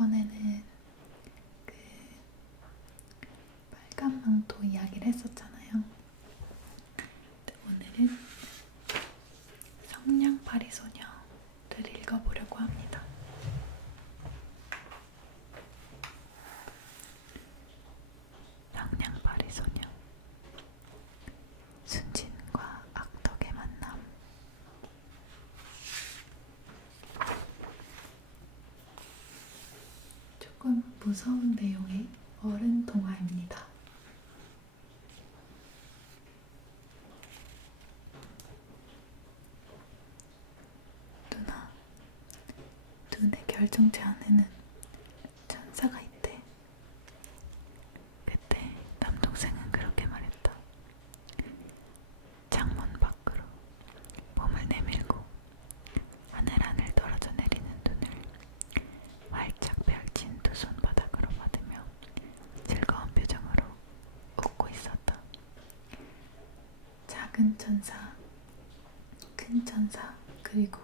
저번에는 그 빨간 망토 이야기를 했었잖아요. 근데 오늘은 성냥팔이 소녀를 읽어보려고 합니다. 성냥팔이 소녀. 순진과 악덕의 만남. 조금 무서운 내용의 어른 동화입니다. 누나, 눈의 결정체 안에는 천사가 있대. 그때 남동생은 그렇게 말했다. 창문 밖으로 몸을 내밀고 하늘 떨어져 내리는 눈을 활짝 펼친 두 손바닥으로 받으며 즐거운 표정으로 웃고 있었다. 작은 천사, 큰 천사, 그리고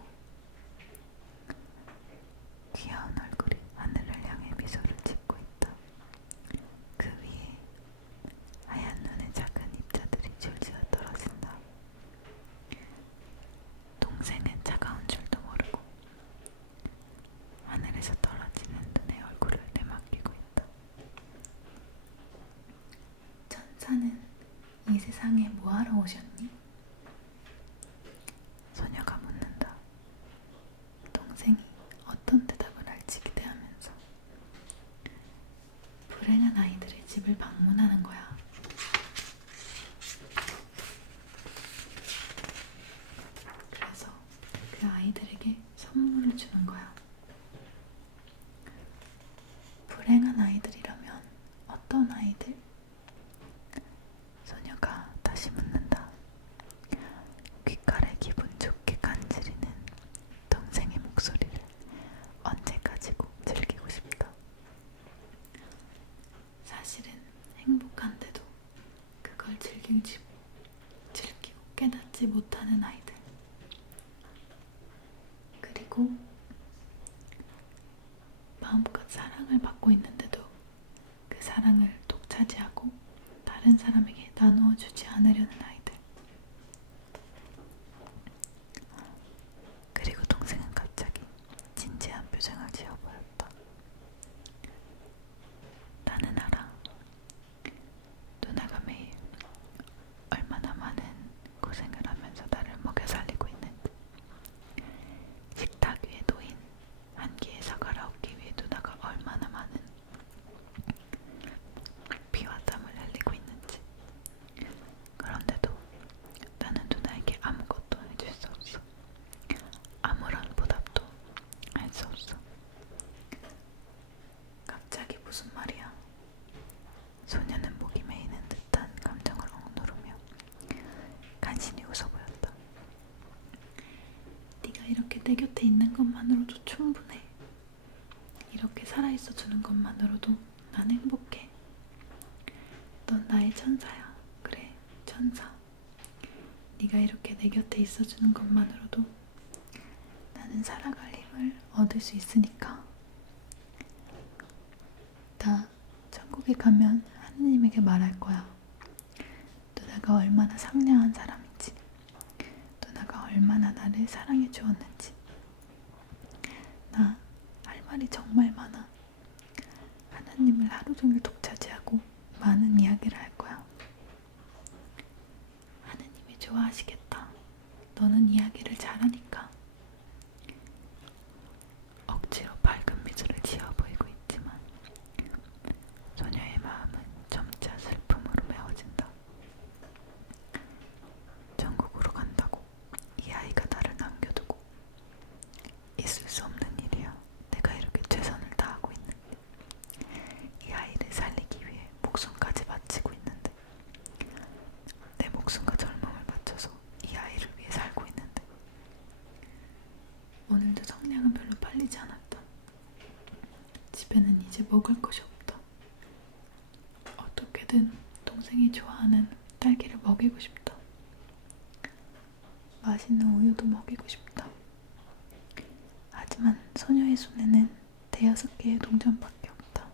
귀여운 얼굴이 하늘을 향해 미소를 짓고 있다. 그 위에 하얀 눈의 작은 입자들이 줄지어 떨어진다. 동생은 차가운 줄도 모르고 하늘에서 떨어지는 눈의 얼굴을 내맡기고 있다. 천사는 이 세상에 뭐하러 오셨니? 소녀가 묻는다. 동생이 어떤 대답을 할지 기대하면서. 불행한 아이들의 집을 방문하는 거야. 그래서 그 아이들에게 선물을 주는 거야. 불행한 아이들이라면 어떤 아이들? 소녀가 다시 묻는다. 귓가에 기분 좋게 간지리는 동생의 목소리를 언제까지고 즐기고 싶다. 사실은 행복한데도 그걸 즐기고 깨닫지 못하는 아이들. 그리고 마음껏 사랑을 받고 있는데도 그 사랑을 독차지하고 다른 사람에게 나누어 주지 않으려는 아이들. 그리고 동생은 갑자기 진지한 표정을 지어보였다. 나는 알아. 누나가 매일 얼마나 많은 고생을 하면서 나를 먹여 살리고 있는지. 식탁 위에 놓인 한 개의 사과를 얻기 위해 누나가 얼마나 많은 피와 땀을 흘리고 있는지. 그런데도 나는 누나에게 아무것도 해줄 수 없어. 아무런 보답도 할 수 없어. 갑자기 무슨 말이야? 소녀는 목이 메이는 듯한 감정을 억누르며 간신히 웃어 보였다. 네가 이렇게 내 곁에 있는 것만으로도 충분해. 이렇게 살아있어 주는 것만으로도 난 행복해. 넌 나의 천사야. 그래, 천사. 네가 이렇게 내 곁에 있어주는 것만으로도 나는 살아갈 힘을 얻을 수 있으니까. 나 천국에 가면 하느님에게 말할 거야. 누나가 얼마나 상냥한 사람인지, 누나가 얼마나 나를 사랑해 주었는지. 나 할 말이 정말 많아. 하나님을 하루 종일 독차지하고 많은 이야기를 할 거야. 하느님이 좋아하시겠다. 너는 이야기를 잘하니까. 억지로 밝은 미소를 지어 보이고 있지만 소녀의 마음은 점차 슬픔으로 메워진다. 천국으로 간다고 이 아이가 나를 남겨두고. 있을 수 없는 일이야. 내가 이렇게 최선을 다하고 있는데, 이 아이를 살리기 위해 목숨까지 바치고 있는데, 내 목숨과 젊음을 바쳐서 이 아이를 위해 살고 있는데. 오늘도 성냥은 별로 팔리지 않았다. 집에는 이제 먹을 것이 없다. 어떻게든 동생이 좋아하는 딸기를 먹이고 싶다. 맛있는 우유도 먹이고 싶다. 하지만 소녀의 손에는 대여섯 개의 동전밖에 없다.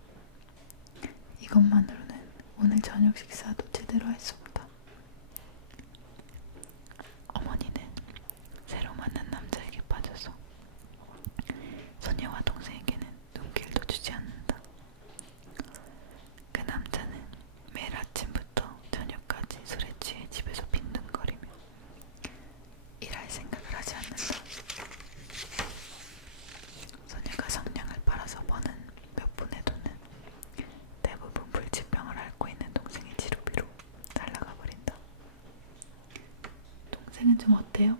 이것만으로는 오늘 저녁 식사도 제대로 할 수 없다. 어머니는 새로 만난 남자에게 빠져서 소녀와 동생에게는 눈길도 주지 않는다. 그 남자는 매일 아침부터 저녁까지 술에 취해 집에서 빈둥거리며 일할 생각을 하지 않는다. 소녀가 성냥을 팔아서 버는 몇 푼의 돈은 대부분 불치병을 앓고 있는 동생의 치료비로 날아가 버린다. 동생은 좀 어때요?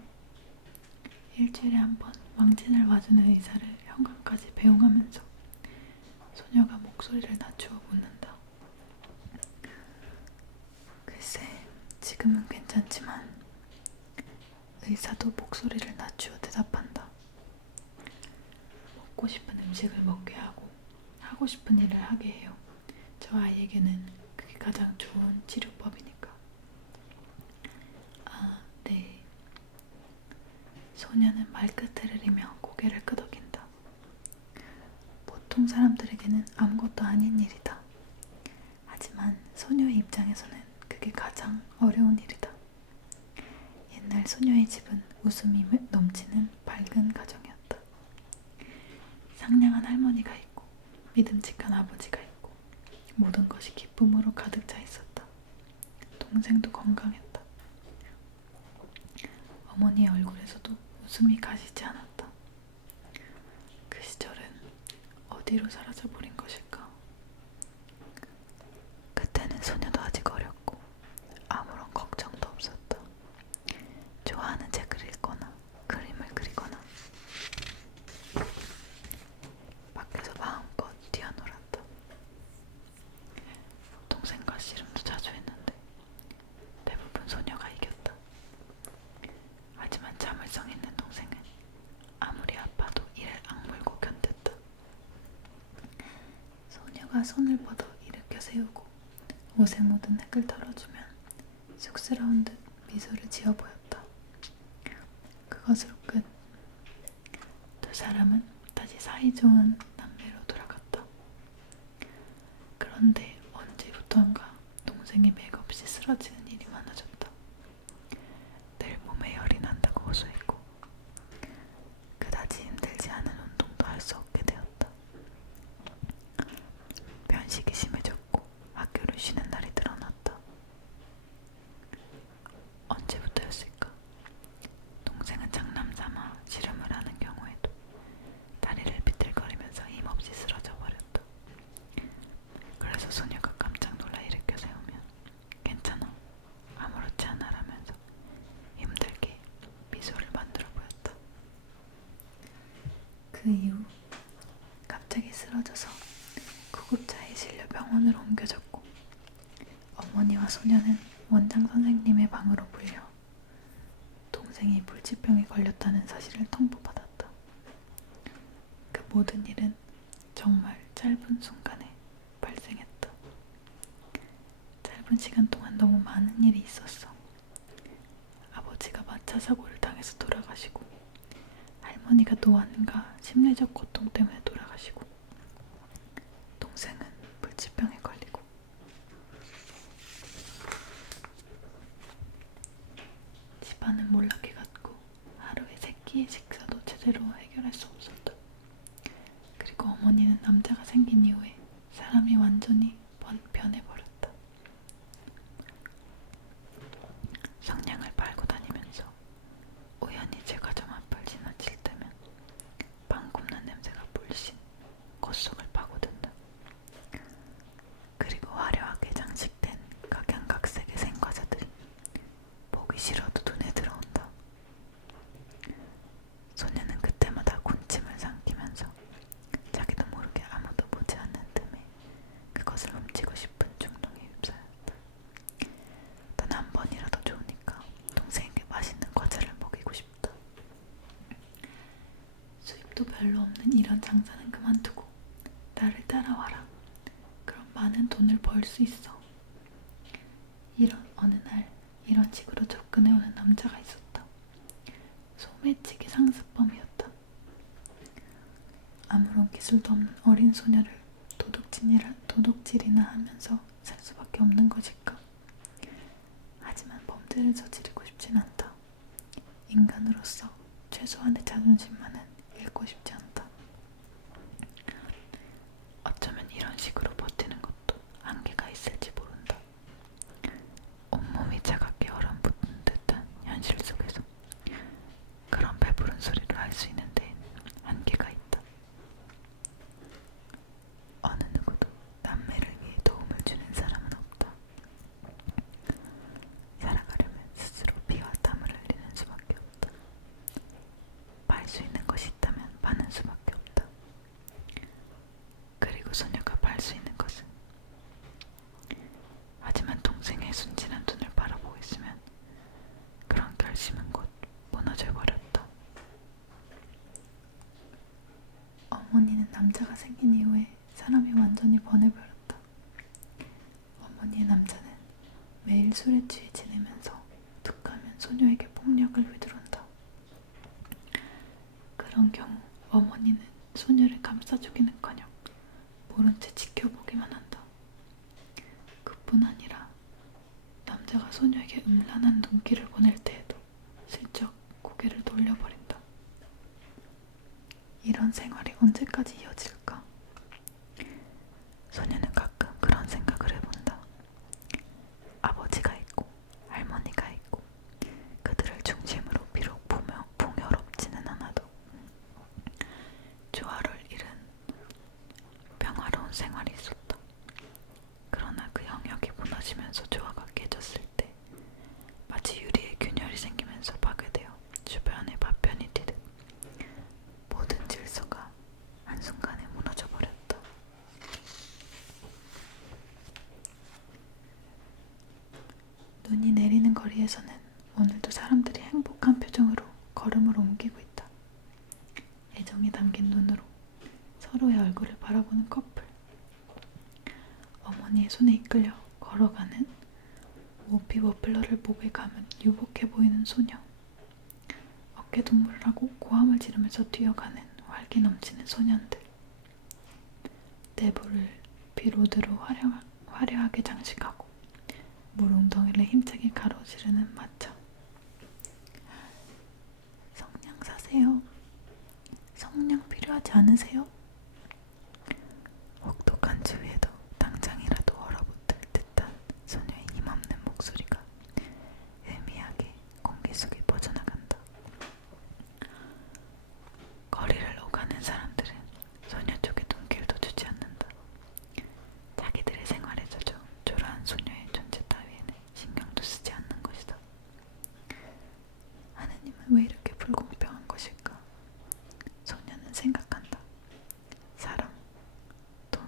일주일에 한 번 망신을 봐주는 의사를 현관까지 배웅하면서 소녀가 목소리를 낮추어 묻는다. 글쎄, 지금은 괜찮지만 의사도 목소리를 낮추어 대답한다. 먹고 싶은 음식을 먹게 하고 하고 싶은 일을 하게 해요. 저 아이에게는 그게 가장 좋은 치료법이니까. 아, 네. 소녀는 말끝을 흐리며 고개를 끄덕인다. 보통 사람들에게는 아무것도 아닌 일이다. 하지만 소녀의 입장에서는 그게 가장 어려운 일이다. 옛날 소녀의 집은 웃음이 넘치는 밝은 가정이었다. 상냥한 할머니가 있고 믿음직한 아버지가 있고 모든 것이 기쁨으로 가득 차 있었다. 동생도 건강했다. 어머니의 얼굴에서도 웃음이 가시지 않았다. 그 시절은 어디로 사라져버린 것일까? 그때는 소녀도 아직 어렸고 아무런 걱정도 없었다. 좋아하는 책을 읽거나 그림을 그리거나 밖에서 마음껏 뛰어놀았다. 동생과 씨름도 자주 했는데 대부분 소녀가 이겼다. 하지만 참을성 있는 동생은 아무리 아파도 이를 악물고 견뎠다. 소녀가 손을 뻗어 일으켜 세우고 옷에 묻은 흙을 털어주면 쑥스러운 듯 미소를 지어 보였다. 그것으로 끝. 두 사람은 다시 사이좋은 남매로 돌아갔다. 그런데 언제부턴가 동생이 맥없이 쓰러지는 일이 많아졌다. 늘 몸에 열이 난다고 호소했고 그다지 힘들지 않은 운동도 할 수 없게 되었다. 변식이 심해졌고 학교를 쉬는 날이 늘어났다. 언제부터였을까? 동생은 장난삼아 씨름을 하는 경우에도 다리를 비틀거리면서 힘없이 쓰러져 버렸다. 그래서 소녀가 깜짝 놀라 일으켜 세우면 괜찮아, 아무렇지 않아 라면서 힘들게 미소를 만들어 보였다. 그 이후 갑자기 쓰러져서 구급차에 실려 병원으로 옮겨졌고 어머니와 소녀는 원장 선생님의 방으로 불려 동생이 불치병에 걸렸다는 사실을 통보받았다. 그 모든 일은 정말 짧은 순간에 발생했다. 짧은 시간 동안 너무 많은 일이 있었어. 아버지가 마차 사고를 당해서 돌아가시고 할머니가 노안과 심리적 고통 때문에 돌아가시고 동생은 불치병에 걸리고 집안은 몰락해 갔고 하루에 3끼의 식사도 제대로 해결할 수 없었다. 그리고 어머니는 남자가 생긴 이후에 사람이 완전히 변해버렸다. 성냥을 팔고 다니면서 우연히 제 가정 앞을 지나칠 때면 빵 굽는 냄새가 물씬 콧속을 파고든다. 그리고 화려하게 장식된 각양각색의 생과자들이 보기 싫어도 눈에 들어온다. 소녀는 그때마다 군침을 삼키면서 자기도 모르게 아무도 보지 않는 틈에 그것을 훔치고 싶은 충동에 휩싸였다. 단 한 번이라도 좋으니까 동생에게 맛있는 과자를 먹이고 싶다. 수입도 별로 없는 이런 장사는 그만두고 나를 따라와라. 그럼 많은 돈을 벌 수 있어. 이런 어느 날 이런 식으로 접근해오는 남자가 있었다. 소매치기 상습범이었다. 아무런 기술도 수도 없는 어린 소녀를 도둑질이나 하면서 살 수밖에 없는 것일까? 하지만 범죄를 저지르고 싶진 않다. 인간으로서 최소한의 자존심만은 잃고 싶지 않다. 어쩌면 이런 식으로 버티는 것도 한계가 있을지 모른다. 온몸이 차갑게 얼어붙은 듯한 현실 속에서 그런 배부른 소리를 할 수 있는 데에는 한계가 있다. 어느 누구도 남매를 위해 도움을 주는 사람은 없다. 살아가려면 스스로 피와 땀을 흘리는 수밖에 없다. 팔 수 있는 것이 있다면 파는 수밖에 없다. 그리고 소녀가 팔 수 있는 것은, 하지만 동생의 순진한 눈을 바라보고 있으면 그런 결심은 곧 무너져버렸다. 어머니는 남자가 생긴 이후에 사람이 완전히 변해버렸다. 어머니의 남자는 매일 술에 취해 지내면서 툭하면 소녀에게 폭력을 휘두른다. 그런 경우 어머니는 소녀를 감싸주기는커녕 모른 채 지켜보기만 한다. 그뿐 아니라 남자가 소녀에게 음란한 눈길을 보낼 때에도 슬쩍 고개를 돌려버린다. 이런 생활이 언제까지 이어질까? 소녀는 가끔 그런 생각을 해본다. 아버지가 있고 할머니가 있고 그들을 중심으로 비록 풍요롭지는 않아도 조화를 이룬 평화로운 생활이 있었다. 그러나 그 영역이 무너지면서 조화가 깨졌을 때 마치 유리에 균열이 생기면서 파괴되어 주변에 파편이 튀듯 모든 질서가 한순간에 무너져버렸다. 눈이 내리는 거리에서는 오늘도 사람들이 행복한 표정으로 걸음을 옮기고 있다. 애정이 담긴 눈으로 서로의 얼굴을 바라보는 커플, 어머니의 손에 이끌려 걸어가는 모피 머플러를 목에 감은 유복해 보이는 소녀, 어깨 동무를 하고 고함을 지르면서 뛰어가는 활기 넘치는 소년들, 내부를 비로드로 화려하게 장식하고 물웅덩이를 힘차게 가로지르는 마차. 성냥 사세요. 성냥 필요하지 않으세요? 혹독한 주위에도 당장이라도 얼어붙을 듯한 소녀의 힘없는 목소리가 의미하게 공기 속에 퍼져나간다. 거리를 오가는 사람들은 소녀 쪽에 눈길도 주지 않는다. 자기들의 생활에 젖어 초라한 소녀의 존재 따위에는 신경도 쓰지 않는 것이다. 하느님은 왜 이렇게 불공평한 것일까? 소녀는 생각한다. 사랑, 돈,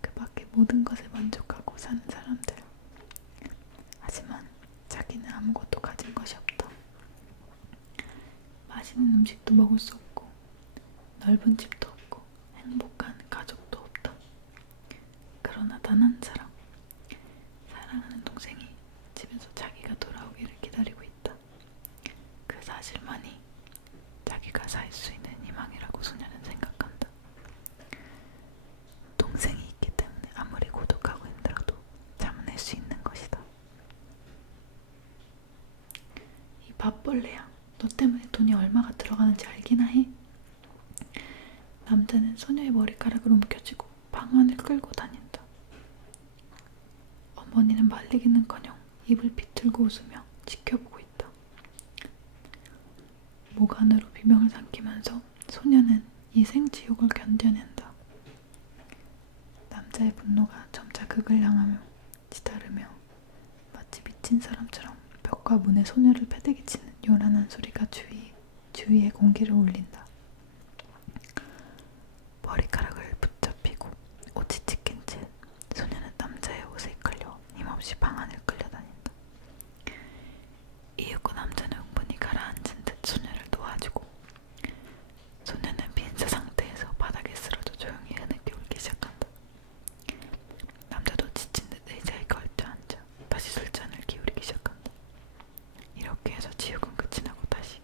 그 밖의 모든 것에 만족하고 사는 사람들. 하지만 자기는 아무것도 가진 것이 없다. 맛있는 음식도 먹을 수 없고 넓은 집도 없고 행복한 가족도 없다. 그러나 단 한 사람, 사랑하는 동생이 집에서 자기가 돌아오기를 기다리고 있다. 그 사실만이 자기가 살 수 있는 희망이라고 소녀는 생각한다. 동생이 있기 때문에 아무리 고독하고 힘들어도 참을 수 있는 것이다. 이 밥벌레야, 너 때문에 돈이 얼마가 들어가는지 알기나 해? 남자는 소녀의 머리카락을 움켜쥐고 방 안을 끌고 다닌다. 어머니는 말리기는커녕 입을 비틀고 웃으며 지켜보고 있다. 목 안으로 비명을 삼키면서 소녀는 이 생지옥을 견뎌낸다. 남자의 분노가 점차 극을 향하며 짙다르며 마치 미친 사람처럼 벽과 문에 소녀를 패대기 치는 요란한 소리가 주위의 공기를 울린다. 머리카락을 붙잡히고 옷이 찢긴 채 소녀는 남자의 옷에 이끌려 힘없이 방 안을 끌려다닌다. 이윽고 남자는 흥분이 가라앉은 듯 소녀를 놓아주고 소녀는 빈사 상태에서 바닥에 쓰러져 조용히 흐느껴 울기 시작한다. 남자도 지친 듯 의자에 걸터앉아 다시 술잔을 기울이기 시작한다. 이렇게 해서 지옥은 끝이 나고 다시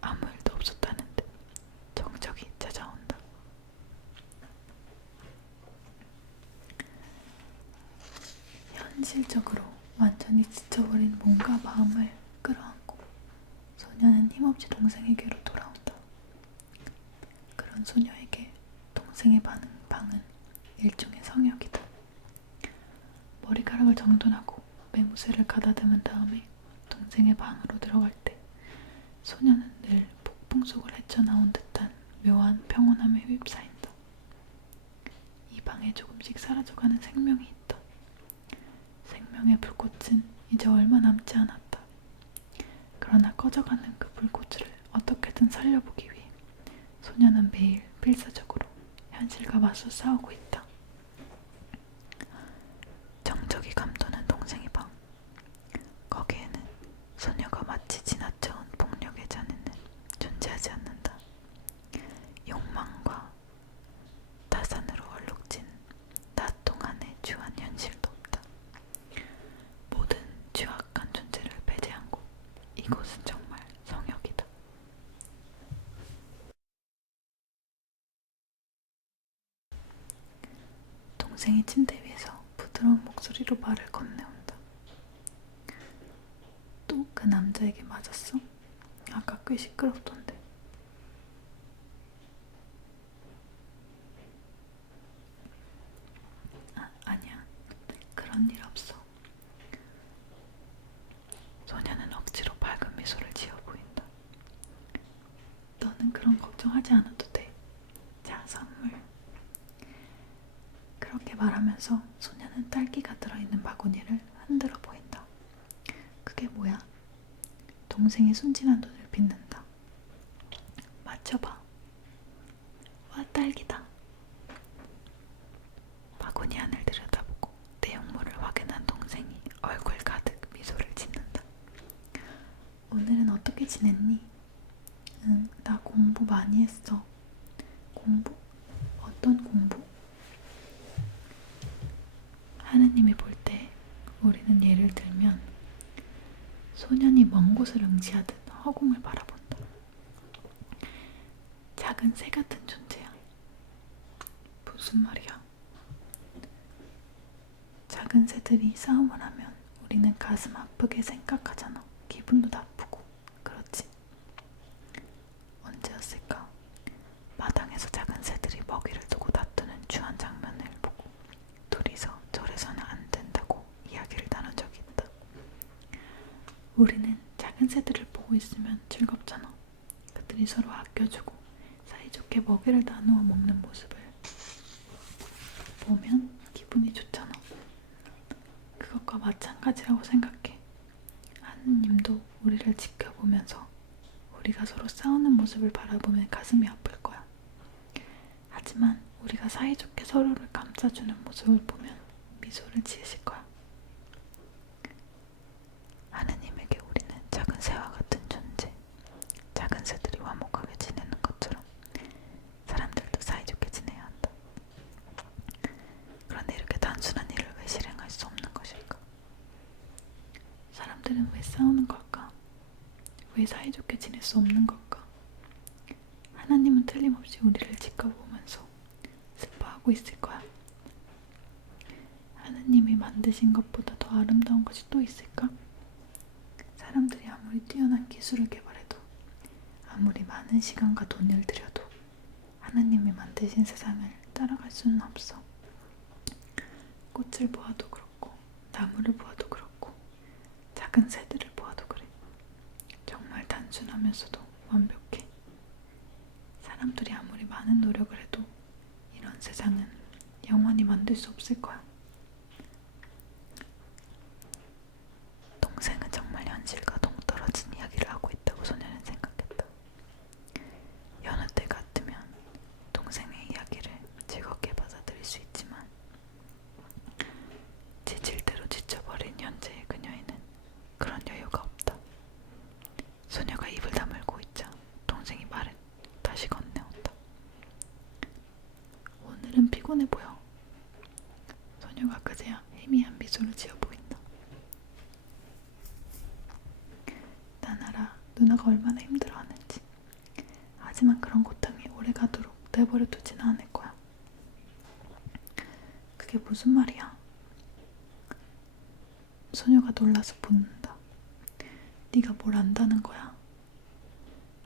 아무 일도 없었다는 듯 정적이 찾아온다. 현실적으로 완전히 지쳐버린 몸과 마음을 끌어안고 소녀는 힘없이 동생에게로 돌아온다. 그런 소녀에게 동생의 방은 일종의 성역이다. 머리카락을 정돈하고 매무새를 가다듬은 다음에 동생의 방으로 들어갈 때 소녀는 늘 폭풍 속을 헤쳐나온 듯한 묘한 평온함에 휩싸인다. 이 방에 조금씩 사라져가는 생명이 있다. 생명의 불꽃은 이제 얼마 남지 않았다. 그러나 꺼져가는 그 불꽃을 어떻게든 살려보기 위해 소녀는 매일 필사적으로 현실과 맞서 싸우고 있다. 정적이 감도는 동생의 방. 거기에는 소녀가 마치 지나쳐온 폭력의 잔해는 존재하지 않는다. 욕망과 타산으로 얼룩진 낮 동안의 주한 현실도 없다. 모든 취약한 존재를 배제한 곳, 이곳은 정말 성역이다. 동생이 침대 위에서 부드러운 목소리로 말을 건네온다. 또 그 남자에게 맞았어? 아까 꽤 시끄럽던데. 아니야. 그런 일 없어. 소녀는 억지로 밝은 미소를 지어 보인다. 너는 그런 걱정하지 않아도 돼. 자, 선물. 그렇게 말하면서 소녀는 딸기가 들어있는 바구니를 흔들어 보인다. 그게 뭐야? 동생이 순진한 눈을 빚는다. 맞춰봐. 와, 딸기다. 바구니 안을 들여다보고 내용물을 확인한 동생이 얼굴 가득 미소를 짓는다. 오늘은 어떻게 지냈니? 응, 나 공부 많이 했어. 공부? 어떤 공부? 하느님이 볼 때 우리는 예를 들면 소년이 먼 곳을 응시하듯 허공을 바라본다. 작은 새 같은 존재야. 무슨 말이야? 작은 새들이 싸움을 하면 우리는 가슴 아프게 생각하잖아. 기분도 나쁘고. 그렇지? 언제였을까? 마당에서 작은 새들이 먹이를 두고 다투는 추한 장면을 보고 둘이서 절에서는 안 된다고 이야기를 나눈 적이 있다. 우리는 작은 새들을 보고 있으면 즐겁잖아. 그들이 서로 아껴주고 사이좋게 먹이를 나누어 먹는 모습을 보면 기분이 좋잖아. 그것과 마찬가지라고 생각해. 하느님도 우리를 지켜보면서 우리가 서로 싸우는 모습을 바라보면 가슴이 아플 거야. 하지만 우리가 사이좋게 서로를 감싸주는 모습을 보면 미소를 지으실 거야. 하느님에게 우리는 작은 새와 같은 존재, 작은 새들이 화목하게 지내는 것처럼 사람들도 사이좋게 지내야 한다. 그런데 이렇게 단순한 일을 왜 실행할 수 없는 것일까? 사람들은 왜 싸우는 걸까? 왜 사이좋게 지낼 수 없는 걸까? 하나님은 틀림없이 우리를 지켜보면서 슬퍼하고 있을 거야. 하느님이 만드신 것보다 더 아름다운 것이 또 있을까? 사람들이 아무리 뛰어난 기술을 개발해도 아무리 많은 시간과 돈을 들여도 하느님이 만드신 세상을 따라갈 수는 없어. 꽃을 보아도 그렇고 나무를 보아도 그렇고 작은 새들을 보아도 그래. 정말 단순하면서도 완벽해. 사람들이 아무리 많은 노력을 해도 이런 세상은 영원히 만들 수 없을 거야. 동생은 정말 현실과 동떨어진 이야기를 하고 있다고 소녀는 생각했다. 여느 때 같으면 동생의 이야기를 즐겁게 받아들일 수 있지만 지칠대로 지쳐버린 현재의 그녀에는 그런 여유가 없다. 소녀가 입을 다물고 있자 동생이 말을 다시 건네온다. 오늘은 피곤해 보여. 소녀가 그제야 희미한 미소를 지어 보인다. 난 알아. 누나가 얼마나 힘들어하는지. 하지만 그런 고통이 오래 가도록 내버려 두지는 않을 거야. 그게 무슨 말이야? 소녀가 놀라서 묻는다. 네가 뭘 안다는 거야?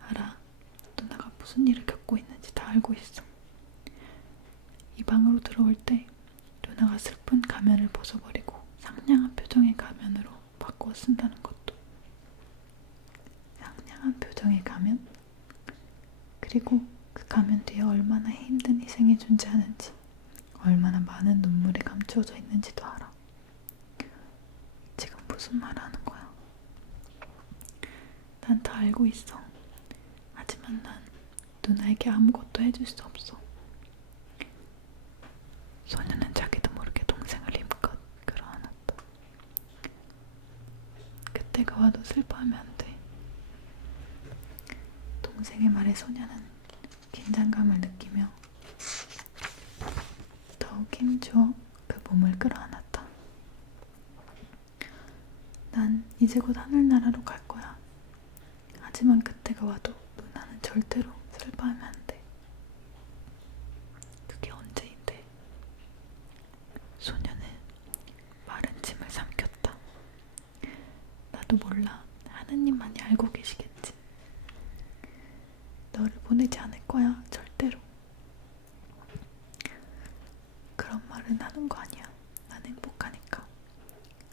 알아. 누나가 무슨 일을 겪고 있는지 다 알고 있어. 이 방으로 들어올 때 누나가 슬픈 가면을 벗어버리고 상냥한 표정의 가면으로 바꾸어 쓴다는 것도. 상냥한 표정의 가면? 그리고 그 가면 뒤에 얼마나 힘든 희생이 존재하는지, 얼마나 많은 눈물이 감추어져 있는지도 알아. 지금 무슨 말 하는 거야? 난 다 알고 있어. 하지만 난 누나에게 아무것도 해줄 수 없어. 소녀는 자기도 모르게 동생을 힘껏 끌어안았다. 그때가 와도 슬퍼하면 안 돼. 동생의 말에 소녀는 긴장감을 느끼며 더욱 힘주어 그 몸을 끌어안았다. 난 이제 곧 하늘나라로 갈 거야. 하지만 그때가 와도 누나는 절대로 슬퍼하면 안 돼. 그게 언제인데? 소녀는 마른 침을 삼켰다. 나도 몰라. 하느님만이 알고 계시겠지. 너를 보내지 않을 거야. 절대로. 그런 말은 하는 거 아니야. 난 행복하니까.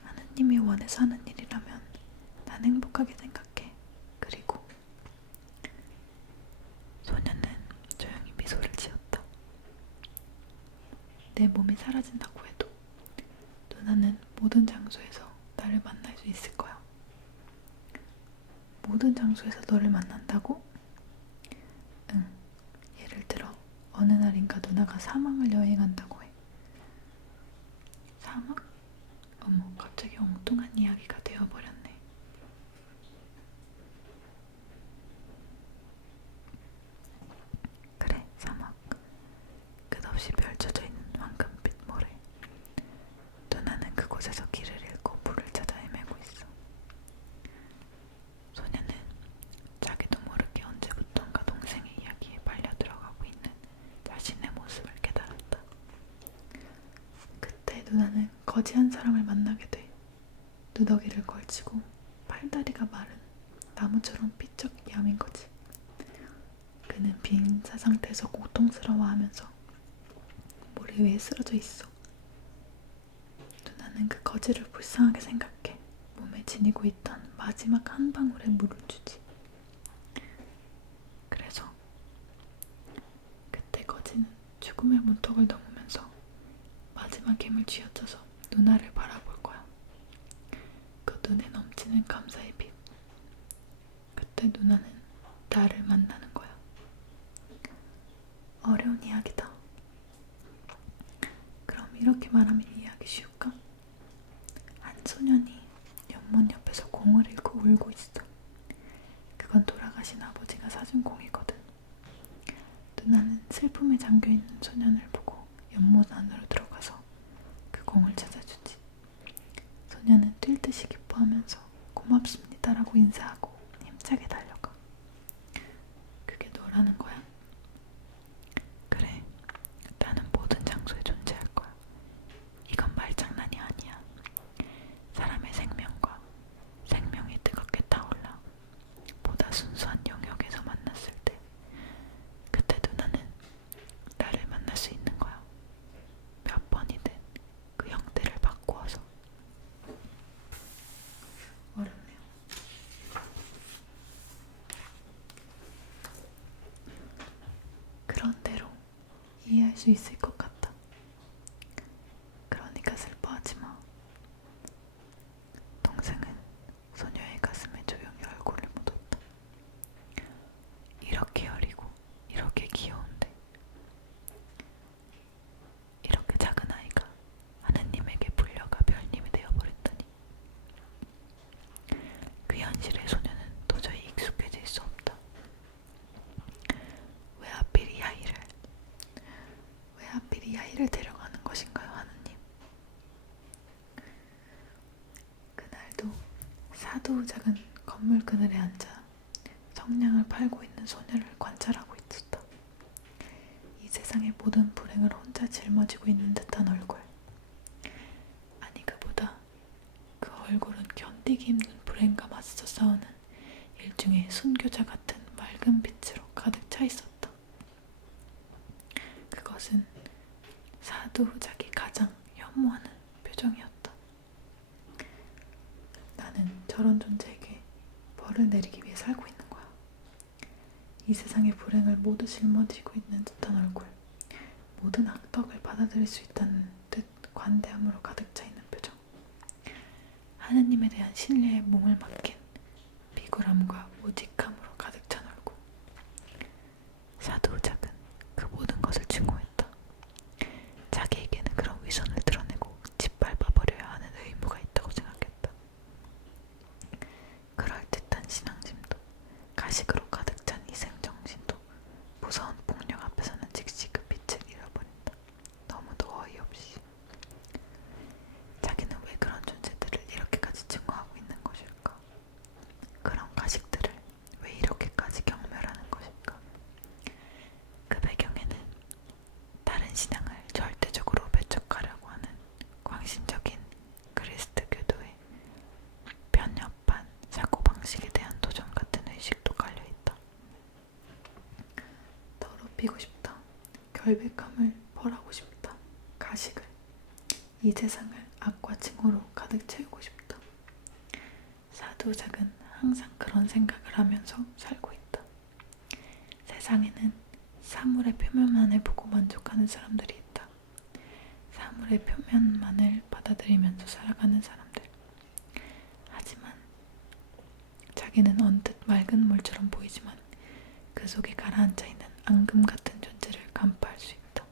하느님이 원해서 하는 일이라면 난 행복하게 생각해. 그리고 소녀는 조용히 미소를 지었다. 내 몸이 사라진다고 해도 누나는 모든 장소에서 나를 만날 수 있을 거야. 모든 장소에서 너를 만난다고? 응. 예를 들어 어느 날인가 누나가 사막을 여행한다고 해. 사막? 어머, 갑자기 엉뚱한 이야기가 되어버렸네. 그래, 사막. 끝없이 펼쳐져 있는 황금빛 모래. 누나는 그곳에서 길을 잃고 물을 찾아 헤매고 있어. 소녀는 자기도 모르게 언제부턴가 동생의 이야기에 빨려 들어가고 있는 자신의 모습을 깨달았다. 그때 누나는 거지 한 사람을 만나게 돼. 누더기를 걸치고 팔다리가 마른 나무처럼 삐쩍 야민 거지. 그는 빈사 상태에서 고통스러워하면서 모래 위에 쓰러져 있어. 누나는 그 거지를 불쌍하게 생각해 몸에 지니고 있던 마지막 한 방울의 물을 주지. 그래서 그때 거지는 죽음의 문턱을 넘으면서 마지막 힘을 쥐어짜서 누나를 바라볼 거야. 그 눈에 넘치는 감사의 빛. 그때 누나는 나를 만나는 거야. 어려운 이야기다. 그럼 이렇게 말하면 이해하기 쉬울까? 한 소년이 연못 옆에서 공을 잃고 울고 있어. 그건 돌아가신 아버지가 사준 공이거든. 누나는 슬픔에 잠겨있는 소년을 보고 연못 안으로 들어가서 그 공을 찾아주지. 소년은 뛸 듯이 기뻐하면서 고맙습니다라고 인사하고 힘차게 달려가. 그게 너라는 거야? 그래, 나는 모든 장소에 존재할 거야. 이건 말장난이 아니야. 사람의 생명과 생명이 뜨겁게 타올라 보다 순수한 영역에서 만났을 때, 그때 누나는 나를 만날 수 있는 거야. 몇 번이든 그 형태를 바꾸어서. 어렵네요. 그런 대로 이해할 수 있을 것 같다. 그러니까 슬퍼하지 마. 동생은 소녀의 가슴에 조용히 얼굴을 묻었다. 이렇게 어리고 이렇게 귀여운데, 이렇게 작은 아이가 하느님에게 불려가 별님이 되어버렸다니. 그 현실에 소녀는 도저히 익숙해질 수 없다. 왜 하필 이 아이를 데려가는 것인가요, 하느님? 그날도 사도 작은 건물 그늘에 앉아 성냥을 팔고 있는 소녀를 관찰하고 있었다. 이 세상의 모든 불행을 혼자 짊어지고 있는 듯한 얼굴. 아니, 그보다 그 견디기 힘든 불행과 맞서 싸우는 일종의 순교자 같은 맑은 빛으로 가득 차 있었다. 그것은 사두작이 가장 혐오하는 표정이었다. 나는 저런 존재에게 벌을 내리기 위해 살고 있는 거야. 이 세상의 불행을 모두 짊어지고 있는 듯한 얼굴, 모든 악덕을 받아들일 수 있다는 듯 관대함으로 가득 차 있는 표정, 하느님에 대한 신뢰에 몸을 맡긴 비굴함과 우직함으로 가득 찬 얼굴. 사두작은 그 모든 것을 증오했다. 자기에게는 그런 위선을 드러내고 짓밟아버려야 하는 의무가 있다고 생각했다. 그럴듯한 신앙심도 가식으로 가득 찬 희생정신도 무서운 폭력 앞에서는 즉시 그 빛을 잃어버린다. 너무도 어이없이. 자기는 왜 그런 존재들을 이렇게까지 증오하고 있는 것일까? 그런 가식들을 왜 이렇게까지 경멸하는 것일까? 그 배경에는 다른 신앙을 절대적으로 배척하려고 하는 광신적인 그리스도교도의 편협한 사고방식에 대한 도전 같은 의식도 깔려있다. 더럽히고 싶다. 결백함을 벌하고 싶다. 가식을, 이 세상을 악과 증오로 가득 채우고 싶다. 사두작은 항상 그런 생각을 하면서 살고 있다. 세상에는 사물의 표면만을 보고 만족하는 사람들이 있다. 사물의 표면만을 받아들이면서 살아가는 사람들. 하지만 자기는 언뜻 맑은 물처럼 보이지만 그 속에 가라앉아 있는 앙금 같은 존재를 간파할 수 있다.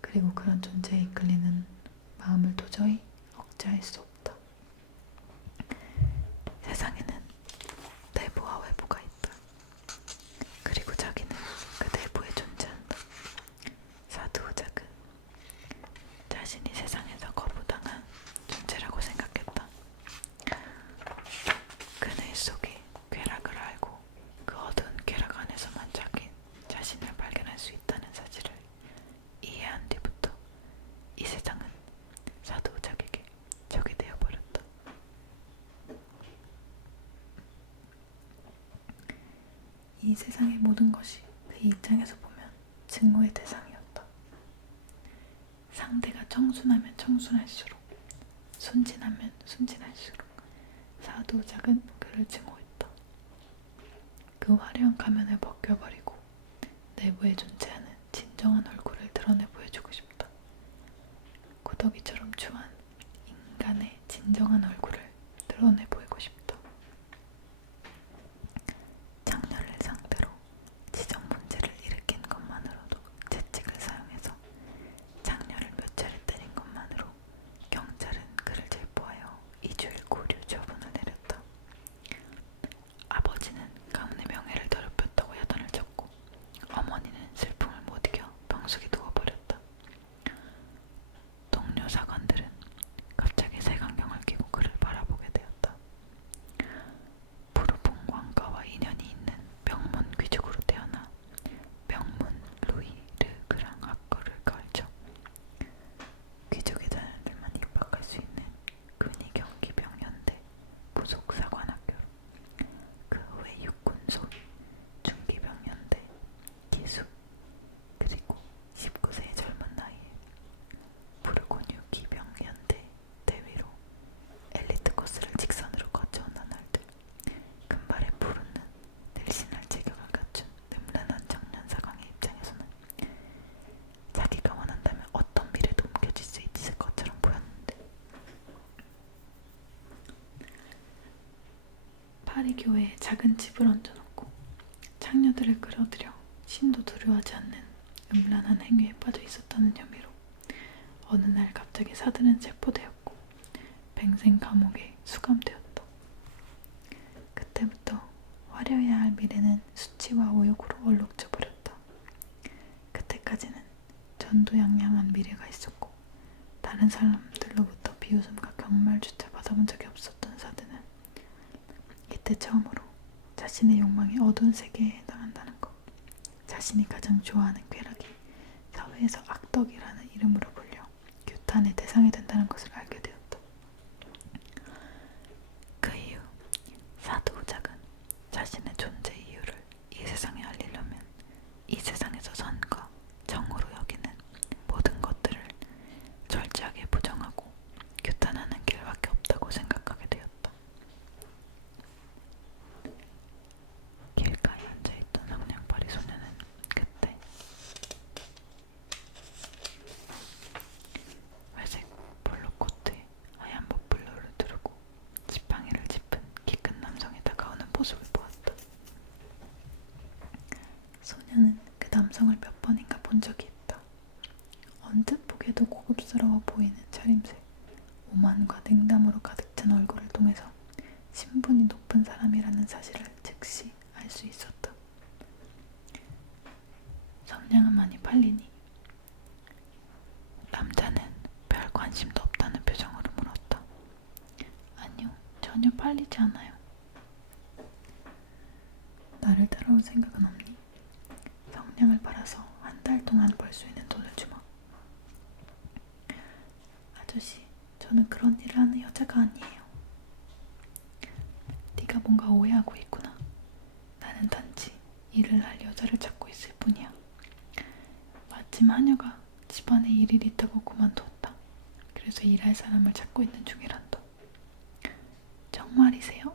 그리고 그런 존재에 이끌리는 마음을 도저히 억제할 수 없다. 세상에는 내부와 외부가 있다. 그리고 자기는 그 내부에 존재한다. 사두작은 자신이 세상에서 거부당한 존재라고 생각했다. 그네 속에 쾌락을 알고 그 어두운 쾌락 안에서만 자신을 발견할 수 있다는 사실을 이해한 뒤부터 이 세상은 사두작에게 적이 되어버렸다. 이 세상의 모든 것이 그 입장에서 보면 증오의 대상이었다. 상대가 청순하면 청순할수록, 순진하면 순진할수록 사두작은 그를 증오했다. 그 화려한 가면을 벗겨버리고 내부에 존재하는 진정한 얼굴을 드러내 보여주고 싶다. 고더기처럼 추한 인간의 진정한 얼굴을 드러내 보이고 싶다. 장녀를 상대로 지정 문제를 일으킨 것만으로도 채찍을 사용해서 장녀를 몇 차례 때린 것만으로 경찰은 그를 체포하여 2주일 구류 처분을 내렸다. 아버지는 가문의 명예를 더럽혔다고 야단을 쳤고 어머니는 슬픔을 못 이겨 병석에 누워버렸다. 동료 사관들은 갑자기 색안경을 끼고 그를 바라보게 되었다. 부르봉 왕가와 인연이 있는 명문 귀족으로 태어나 명문 루이 르그랑 학교를 걸쳐 귀족의 자녀들만 입학할 수 있는 근위경기병연대 부속 사관학교로 그 후에 육군소 중기병연대 기수 그리고 19세의 젊은 나이에 부르고뉴 기병연대 대위로 엘리트 코스를 직선으로 거쳐온 나날들, 금발의 푸르는 늘씬할 체격을 갖춘 늠름한 청년 사관의 입장에서는 자기가 원한다면 어떤 미래도 옮겨질 수 있을 것처럼 보였는데 파리 교회에 작은 집을 얹어놓고 창녀들을 끌어들여 신도 두려워하지 않는 음란한 행위에 빠져 있었다는 혐의로 어느 날 갑자기 사들은 체포되었고 뱅생 감옥에 수감되었다. 그때부터 화려해야 할 미래는 수치와 오욕으로 얼룩져 버렸다. 그때까지는 전두양양한 미래가 있었고 다른 사람들로부터 비웃음과 경멸조차 받아본 적이 없었던 사드는 이때 처음으로 자신의 욕망이 어두운 세계에 해당한다는 것, 자신이 가장 좋아하는 쾌락이 사회에서 악덕이라는 이름으로 불려 규탄의 대상이 된다는 것을 알게 되었다. 남성을 몇 번인가 본 적이 있다. 언뜻 보기에도 고급스러워 보이는 차림새, 오만과 냉담으로 가득 찬 얼굴을 통해서 신분이 높은 사람이라는 사실을 즉시 알 수 있었다. 성냥은 많이 팔리니? 남자는 별 관심도 없다는 표정으로 물었다. 아니요, 전혀 팔리지 않아요. 나를 따라올 생각은 없니? 성냥을 팔아서 한 달 동안 벌 수 있는 돈을 주마. 아저씨, 저는 그런 일을 하는 여자가 아니에요. 네가 뭔가 오해하고 있구나. 나는 단지 일을 할 여자를 찾고 있을 뿐이야. 마침 하녀가 집안에 일이 있다고 그만두었다. 그래서 일할 사람을 찾고 있는 중이란다. 정말이세요?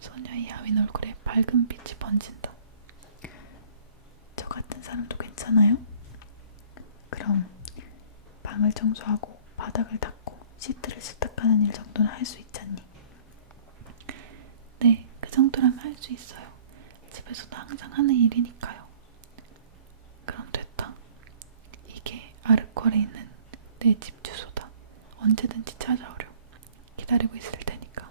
소녀의 야윈 얼굴에 밝은 빛이 번진다. 저 같은 사람도 괜찮아요? 그럼 방을 청소하고 바닥을 닦고 시트를 세탁하는 일 정도는 할 수 있잖니? 네, 그 정도라면 할 수 있어요. 집에서도 항상 하는 일이니까요. 그럼 됐다. 이게 아르컬에 있는 내 집 주소다. 언제든지 찾아오렴. 기다리고 있을 테니까.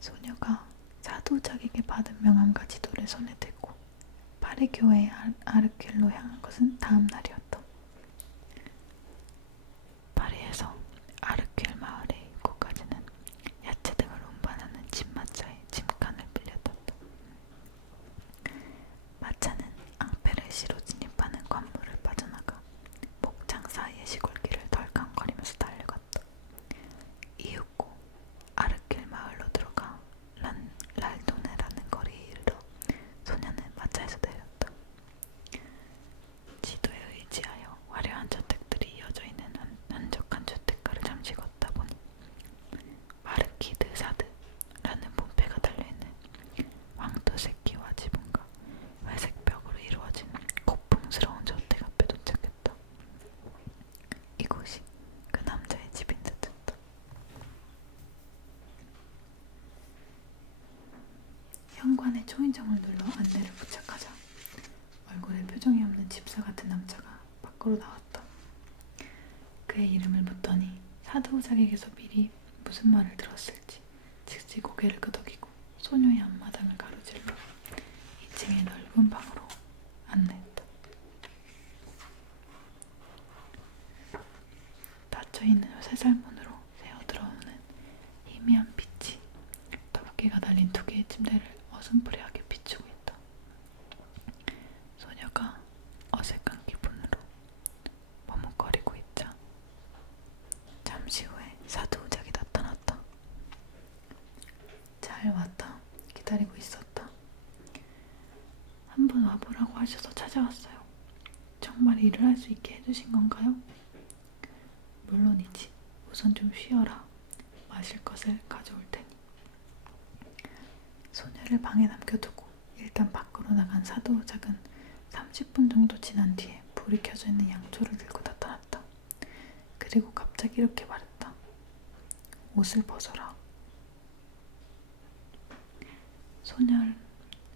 소녀가 사도작에게 받은 명함과 지도를 손에 들고 파리교회 아르켈로 향한 것은 다음 날이었다. 파리에서 아르켈 마을에 입구까지는 야채 등을 운반하는 집마차에 짐칸을 빌려탔다. 마차는 앙페르시로 진입하는 관문을 빠져나가 목장 사이의 시골길을 덜컹거리면서 달려갔다. 이윽고 아르켈 마을로 들어가 랄도네라는 거리에 이르러 소녀는 마차에서 내렸다. 지도에 의지하여 화려한 저택들이 이어져 있는 한적한 주택가를 잠시 걷다 보니 마르키 드 사드라는 본패가 달려있는 황토색 기와 지붕과 회색 벽으로 이루어진 고풍스러운 저택 앞에 도착했다. 이곳이 그 남자의 집인 듯했다. 현관에 초인종을 눌러 안내를 부착하자 얼굴에 표정이 없는 집사 같은 남자가 밖으로 나왔다. 그의 이름을 묻더니 사도작에게서 미리 무슨 말을 들었을지 즉시 고개를 끄덕이고 소녀의 앞마당을 가로질러 2층의 넓은 방으로 안내했다. 닫혀있는 쇠살문으로 새어들어오는 희미한 빛이 덮개가 달린 두 개의 침대를 어슴푸레하게 비추고 있다. 소녀가 어색한 기분으로 머뭇거리고 있자 잠시 후에 사도우작이 나타났다. 잘 왔다. 기다리고 있었다. 한번 와보라고 하셔서 찾아왔어요. 정말 일을 할 수 있게 해주신 건가요? 물론이지. 우선 좀 쉬어라. 마실 것을 가져올 테니. 소녀를 방에 남겨두고 일단 밖으로 나간 사도우작은 30분 정도 지난 뒤에 불이 켜져 있는 양초를 들고 나타났다. 그리고 갑자기 이렇게 말했다. 옷을 벗어라.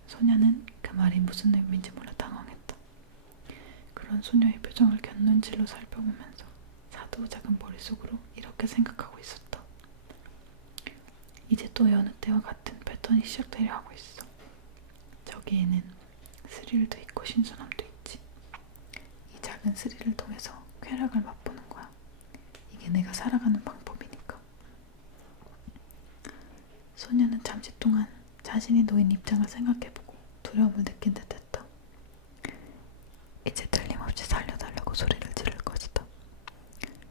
소녀는 그 말이 무슨 의미인지 몰라 당황했다. 그런 소녀의 표정을 곁눈질로 살펴보면서 사도우작은 머릿속으로 이렇게 생각하고 있었다. 이제 또 여느 때와 같은 패턴이 시작되려 하고 있어. 저기에는 스릴도 있고 신선함도 있지. 이 작은 스릴을 통해서 쾌락을 맛보는 거야. 이게 내가 살아가는 방법이니까. 소녀는 잠시 동안 자신이 놓인 입장을 생각해보고 두려움을 느낀 듯했다. 이제 틀림없이 살려달라고 소리를 지를 것이다.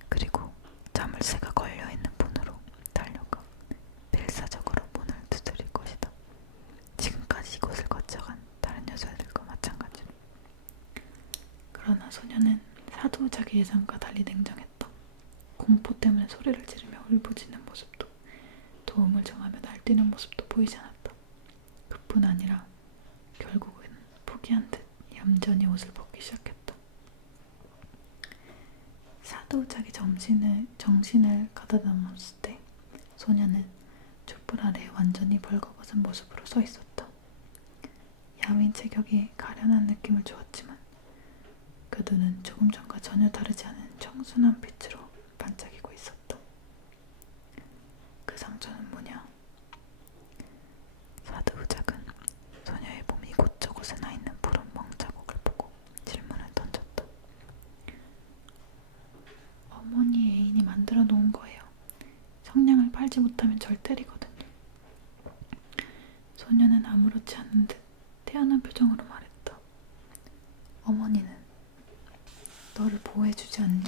그리고 자물쇠가 걸려있는 문으로 달려가 필사적으로 문을 두드릴 것이다. 지금까지 이곳을 거쳐간 다른 여자들과 마찬가지로. 그러나 소녀는 사도우작의 예상과 달리 냉정했다. 공포 때문에 소리를 지르며 울부짖는 모습도 도움을 정하며 날뛰는 모습도 보이지 않았다. 그뿐 아니라 결국은 포기한 듯 얌전히 옷을 벗기 시작했다. 사도우작이 정신을 가다듬었을 때 소녀는 촛불 아래에 완전히 벌거벗은 모습으로 서 있었다. 야윈 체격에 가련한 느낌을 주었지만 그 눈은 조금 전과 전혀 다르지 않은 청순한 빛으로 반짝이고 있었다. 그 상처는 뭐냐? 사드우작은 소녀의 몸 이곳저곳에 나 있는 푸른 멍자국을 보고 질문을 던졌다. 어머니 애인이 만들어 놓은 거예요. 성냥을 팔지 못하면 절 때리거든요. 소녀는 아무렇지 않은 듯 태연한 표정으로 말했다. 어머니는 너를 보호해주지 않니?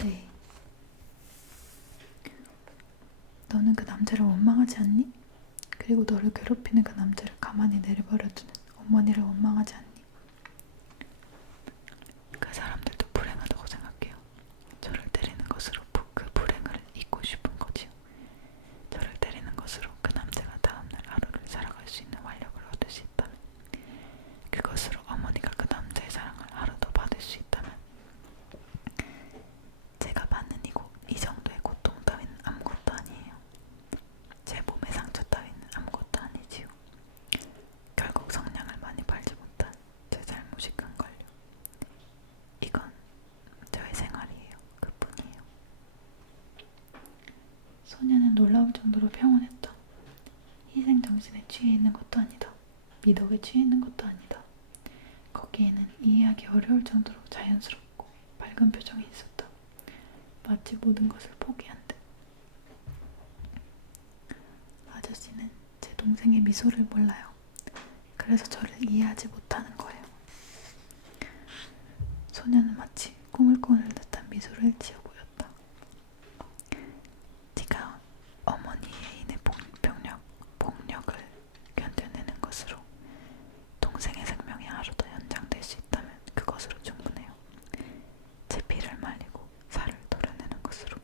네. 너는 그 남자를 원망하지 않니? 그리고 너를 괴롭히는 그 남자를 가만히 내려버려두는 어머니를 원망하지 않니? 그 사람들도 불행하다고 생각해요. 저를 때리는 것으로 그 불행을 잊고 싶은 거지요. 저를 때리는 것으로 그 남자가 다음날 하루를 살아갈 수 있는 활력을 얻을 수 있다면, 그것으로 어머니가 그 남자의 사랑을 하루 더 받을 수 있다면, 제가 받는 이 정도의 고통 따위는 아무것도 아니에요. 제 몸의 상처 따위는 아무것도 아니지요. 결국 성냥을 많이 팔지 못한 제 잘못이 큰걸요. 이건 저의 생활이에요. 그뿐이에요. 소녀는 놀라울 정도로 평온했다. 희생정신에 취해 있는 것도 아니다. 미덕에 취해 있는 것도 아니다. 거기에는 이해하기 어려울 정도로 자연스럽고 밝은 표정이 있었다. 마치 모든 것을 포기한 듯. 아저씨는 제 동생의 미소를 몰라요. 그래서 저를 이해하지 못하는 거예요. 소녀는 마치 꿈을 꾸는 듯한 미소를 지어 보였다. 네가 어머니 애인의 폭력을 견뎌내는 것으로 동생의 생명이 하루 더 연장될 수 있다면 그것으로 충분해요. 제 피를 말리고 살을 도려내는 것으로.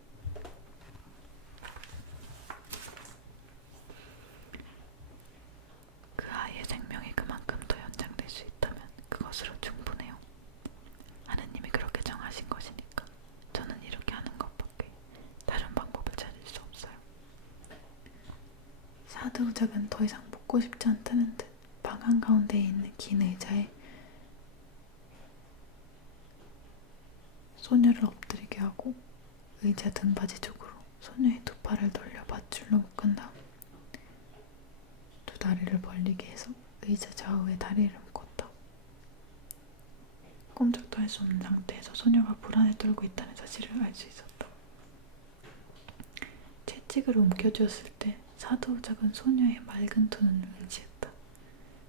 그 아이의 생명이 그만큼 더 연장될 수 있다면 그것으로 충분해요. 하느님이 그렇게 정하신 것이니까 저는 이렇게 하는 것밖에 다른 방법을 찾을 수 없어요. 사드우작은 더 이상 묻고 싶지 않다는 듯 방 한가운데에 있는 긴 의자에 소녀를 엎드리게 하고 의자 등받이 쪽으로 소녀의 두 팔을 돌려 밧줄로 묶은 다음 두 다리를 벌리게 해서 의자 좌우에 다리를 묶었다. 꼼짝도 할 수 없는 상태에서 소녀가 불안에 떨고 있다는 사실을 알 수 있었다. 채찍을 움켜쥐었을 때 사드우작은 소녀의 맑은 두 눈을 의지했다.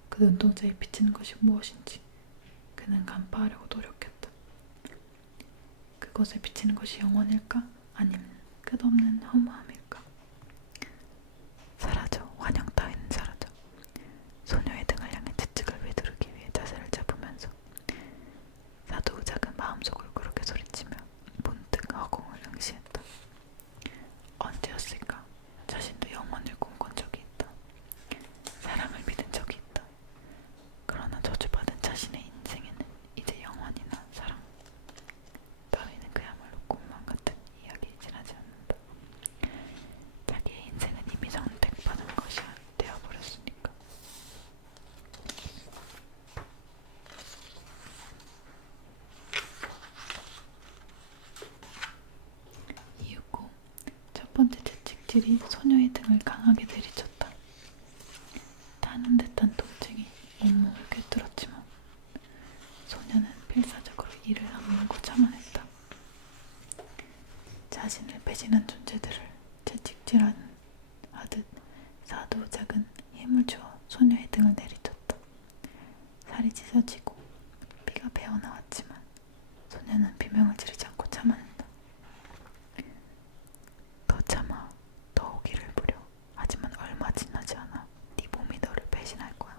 그 눈동자에 비치는 것이 무엇인지 그는 간파하려고 노력했다. 그것에 비치는 것이 영원일까? 아니면 끝없는 허무함일까? 사라져. 환영 따위는 사라져. 소녀의 등을 향해 채찍을 휘두르기 위해 자세를 잡으면서 사드우작은 마음속으로 그렇게 소리치며 문득 허공을 응시했다. 언제였을까? 자신도 영원을 꿈꾼 적이 있다. 사랑을 믿은 적이 있다. 그러나 저주받은 자신의 인생에는 이제 영원이나 사랑 따위는 그야말로 꿈만 같은 이야기이진 하지 않는다. 자기의 인생은 이미 선택받은 것이 되어버렸으니까. 이윽고 첫 번째 채찍질이 소녀의 등을 강하게 내리쳤다. 타는 듯한 통증이 온몸을 꿰뚫었지만 소녀는 필사적으로 이를 악물고 참아냈다. 자신을 배신한 존재들을 채찍질하듯 사드우작은 힘을 주어 소녀의 등을 내리쳤다. 살이 찢어지고 피가 배어나왔지만 소녀는 비명을 지르지 않고 참아낸다. 더 참아, 더 오기를 부려. 하지만 얼마 지나지 않아 네 몸이 너를 배신할 거야.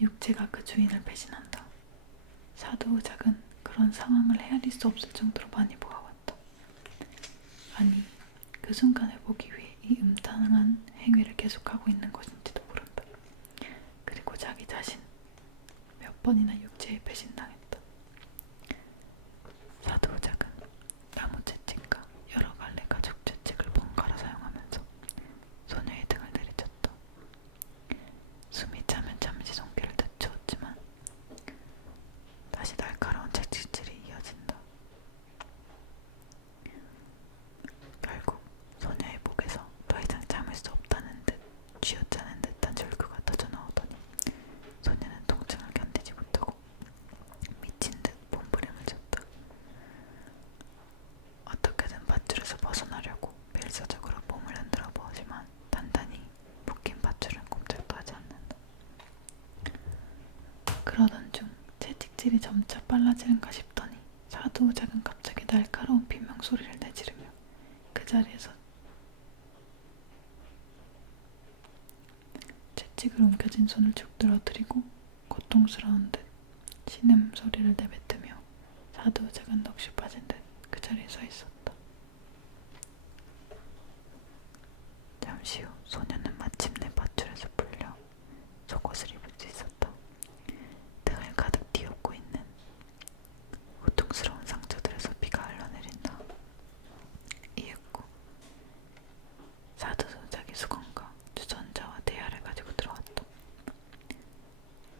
육체가 그 주인을 배신한다. 사드우작은 그런 상황을 헤아릴 수 없을 정도로 많이 보아왔다. 아니, 그 순간을 보기 위해 이 음탕한 행위를 계속하고 있는 것인지도 모른다. 그리고 자기 자신 몇 번이나 육체에 배신당했다. 사드우작은 나무 채찍과 여러 갈래 가죽 채찍을 번갈아 사용하면서 소녀의 등을 내리쳤다. 그러던 중 채찍질이 점차 빨라지는가 싶더니 사두오작은 갑자기 날카로운 비명소리를 내지르며 그 자리에서 채찍을 움켜쥔 손을 쭉 늘어뜨리고 고통스러운 듯 신음소리를 내뱉으며 사두오작은 넋이 빠진 듯 그 자리에 서 있었다. 잠시 후 소녀는 마침내 밧줄에서 풀려 속옷을 입을 수 있었다. 등을 가득 뒤엎고 있는 고통스러운 상처들에서 피가 흘러내린다. 이윽고 사두오작이 수건과 주전자와 대야를 가지고 들어왔다.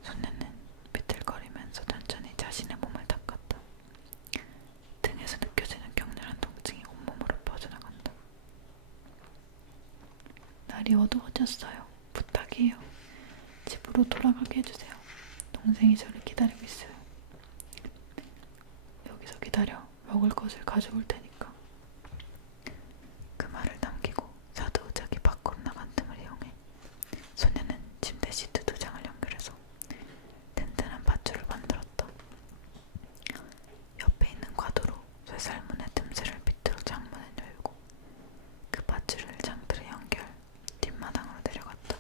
소녀는 비틀거리면서 천천히 자신의 몸을 닦았다. 등에서 느껴지는 격렬한 통증이 온몸으로 퍼져나간다. 날이 어두워졌어요. 부탁이에요. 집으로 돌아가게 해주세요. 동생이 저를 기다리고 있어요. 여기서 기다려. 먹을 것을 가져올 테니까. 그 말을 남기고 사두오작이 밖으로 나간 틈을 이용해 소녀는 침대 시트 2장을 연결해서 든든한 밧줄을 만들었다. 옆에 있는 과도로 쇠살문의 틈새를 비틀어 창문을 열고 그 밧줄을 장틀에 연결 뒷마당으로 내려갔다.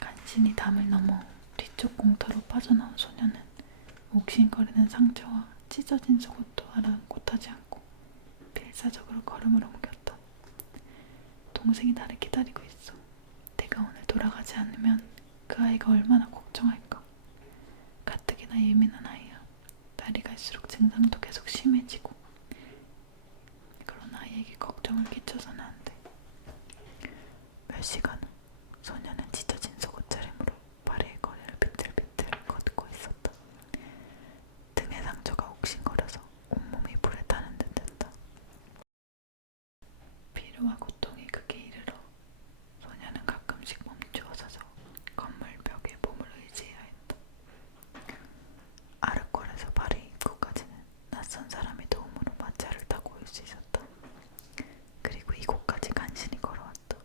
간신히 담을 넘어 뒤쪽 공터로 빠져나온 소녀는 옥신거리는 상처와 찢어진 속옷도 아랑곳하지 않고 필사적으로 걸음을 옮겼다. 동생이 나를 기다리고 있어. 내가 오늘 돌아가지 않으면 그 아이가 얼마나 걱정할까. 가뜩이나 예민한 아이야. 날이 갈수록 증상도 계속 심해지고. 그런 아이에게 걱정을 끼쳐서는 안 돼. 몇 시간 후 소녀는 찢어진 속옷차림으로 발의 거리를 비틀비틀 걷고 있었다. 등의 상처가 옥신거려서 온몸이 불에 타는 듯했다. 피로와 고통이 극에 이르러 소녀는 가끔씩 멈추어 서서 건물 벽에 몸을 의지해야 했다. 아르골에서 바로 입구까지는 낯선 사람의 도움으로 마차를 타고 올 수 있었다. 그리고 이곳까지 간신히 걸어왔다.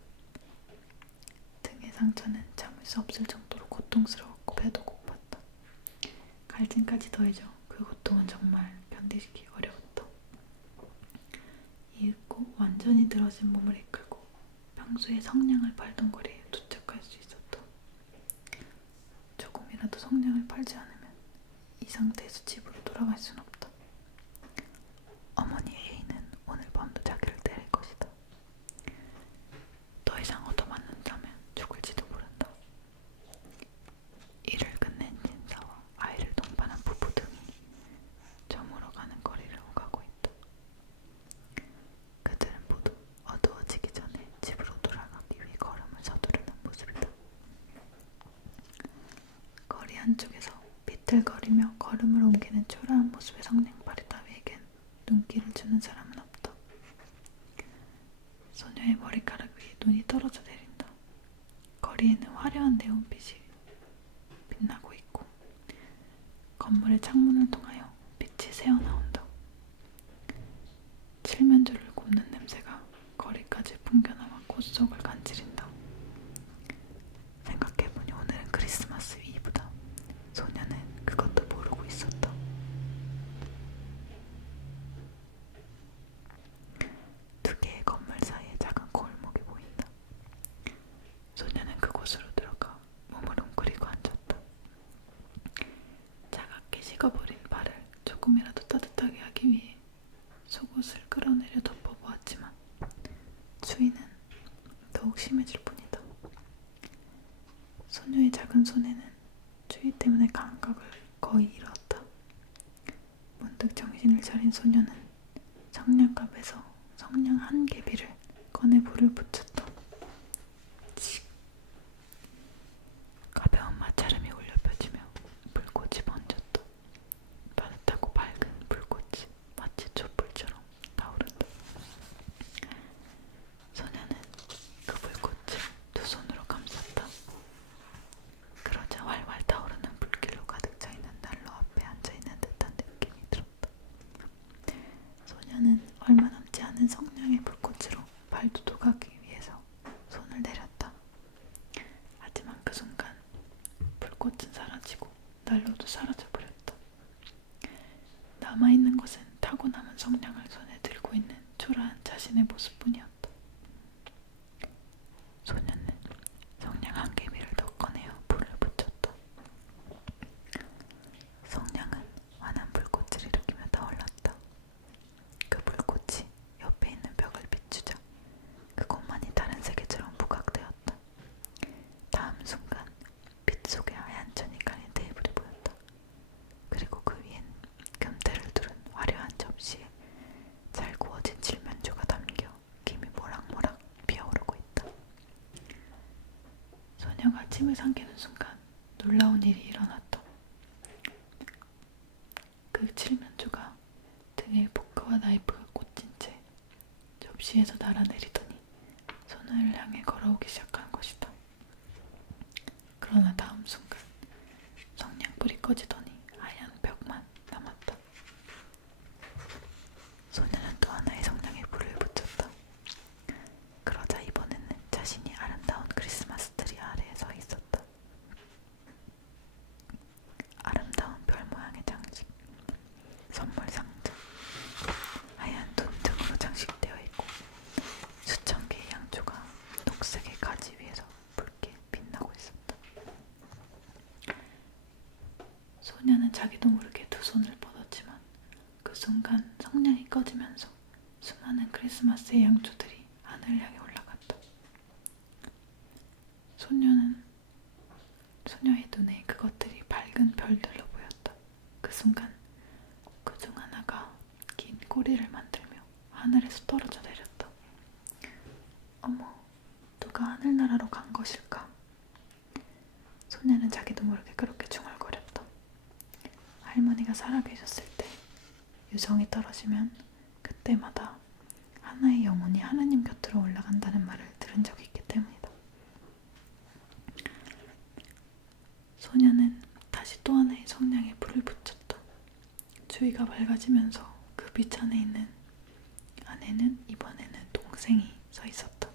등의 상처는 참을 수 없을 정도로 고통스러웠고 배도 고팠다. 갈증까지 더해져 그 고통은 정말 견디기 어려웠다. 이윽고 완전히 늘어진 몸을 이끌고 평소에 성냥을 팔던 거리에 도착할 수 있었다. 조금이라도 성냥을 팔지 않으면 이 상태에서 집으로 돌아갈 순 없다. 어머니의 애인은 오늘 밤도 자기를 때릴 것이다. 더 이상 얻어맞는다면 죽을지도 모른다. 일을 끝낸 진사와 아이를 동반한 부부 등이 저물어 가는 거리를 오가고 있다. 그들은 모두 어두워지기 전에 집으로 돌아가기 위해 걸음을 서두르는 모습이다. 거리 한쪽에서 비틀거리며 걸음을 옮기는 초라한 모습의 성냥팔이 따위에겐 눈길을 주는 사람은 없다. 소녀의 머리카락 위에 눈이 떨어져 내린다. 거리에는 화려한 네온빛이 빛나고 있고 건물의 창문을 통하여 빛이 새어나온다. 칠면조를 굽는 냄새가 거리까지 풍겨나와 콧속을 간지린다. 생각해보니 오늘은 크리스마스 이브다. 소녀는 그것도 모르고 있었다. 두 개의 건물 사이에 작은 골목이 보인다. 소녀는 그곳으로 들어가 몸을 웅크리고 앉았다. 차갑게 식어버린 발을 조금이라도 따뜻하게 하기 위해 속옷을 끌어내려 덮어보았지만 추위는 더욱 심해질 뿐이다. 소녀의 작은 손에는 추위 때문에 감각을 거의 잃었다. 문득 정신을 차린 소녀는 성냥갑에서 성냥 한 개비를 꺼내 불을 붙였다. 가벼운 마찰음이 울려 펴지며 불꽃이 번졌다. 따뜻하고 밝은 불꽃이 마치 촛불처럼 타오른다. 소녀는 그 불꽃을 두 손으로 감쌌다. 그러자 활활 타오르는 불길로 가득 차있는 난로 앞에 앉아있는 듯한 느낌이 들었다. 소녀는 얼마 남지 않은 성냥의 불꽃으로 발도둑하기 위해서 침을 삼키는 순간 놀라운 일이 일어났다. 그 칠면조가 등에 포크와 나이프가 꽂힌 채 접시에서 날아내리더니 소녀를 향해 걸어오기 시작한 것이다. 그러나 다음 순간 성냥불이 꺼지더니 하얀 벽만 남았다. 소녀는 또 하나의 성냥에 불을 붙였다. 그러자 이번에는 자신이 아름다운 크리스마스 트리 아래에 서 있었다. 아름다운 별 모양의 장식, 선물 상자, 하얀 눈 등으로 장식되어 있고 수천 개의 양초가 녹색의 가지 위에서 붉게 빛나고 있었다. 소녀는 자기도 모르게 두 손을 뻗었지만 그 순간 성냥이 꺼지면서 수많은 크리스마스의 양초들이 하늘을 향해 올라갔다. 소녀의 눈에 그것들이 밝은 별들로 보였다. 그 순간 그 중 하나가 긴 꼬리를 만들며 하늘에서 떨어져 내렸다. 어머, 누가 하늘나라로 간 것일까? 소녀는 자기도 모르게 그렇게 중얼거렸다. 할머니가 살아계셨을 때 유성이 떨어지면 그때마다 하나의 영혼이 하느님 곁으로 올라간다는 말을 들은 적이 있기 때문이다. 소녀는 다시 또 하나의 성냥에 불을 붙였다. 주위가 밝아지면서 그 빛 안에는 이번에는 동생이 서 있었다.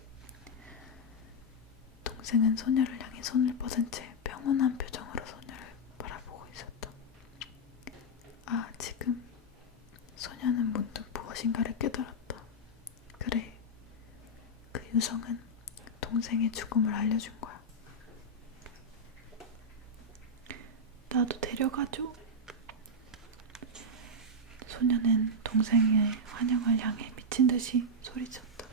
동생은 소녀를 향해 손을 뻗은 채 평온한 표정으로 소녀를 바라보고 있었다. 아, 지금 소녀는 문득 무엇인가를 깨달았다. 그래, 그 유성은 동생의 죽음을 알려준 거야. 나도 데려가줘. 소녀는 동생의 환영을 향해 미친 듯이 소리쳤다.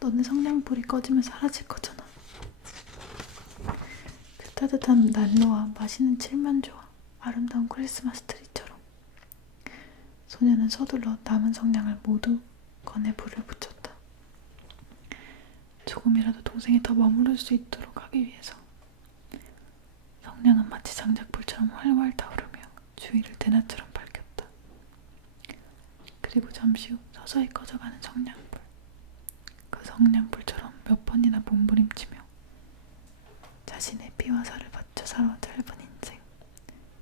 너는 성냥불이 꺼지면 사라질 거잖아. 그 따뜻한 난로와 맛있는 칠면조와 아름다운 크리스마스 트리처럼. 소녀는 서둘러 남은 성냥을 모두 꺼내 불을 붙였다. 조금이라도 동생이 더 머무를 수 있도록 하기 위해서. 성냥은 마치 장작불처럼 활활 타오르며 주위를 대낮처럼 밝혔다. 그리고 잠시 후 서서히 꺼져가는 성냥불. 그 성냥불처럼 몇 번이나 몸부림치며 자신의 피와 살을 바쳐 살아온 짧은 인생,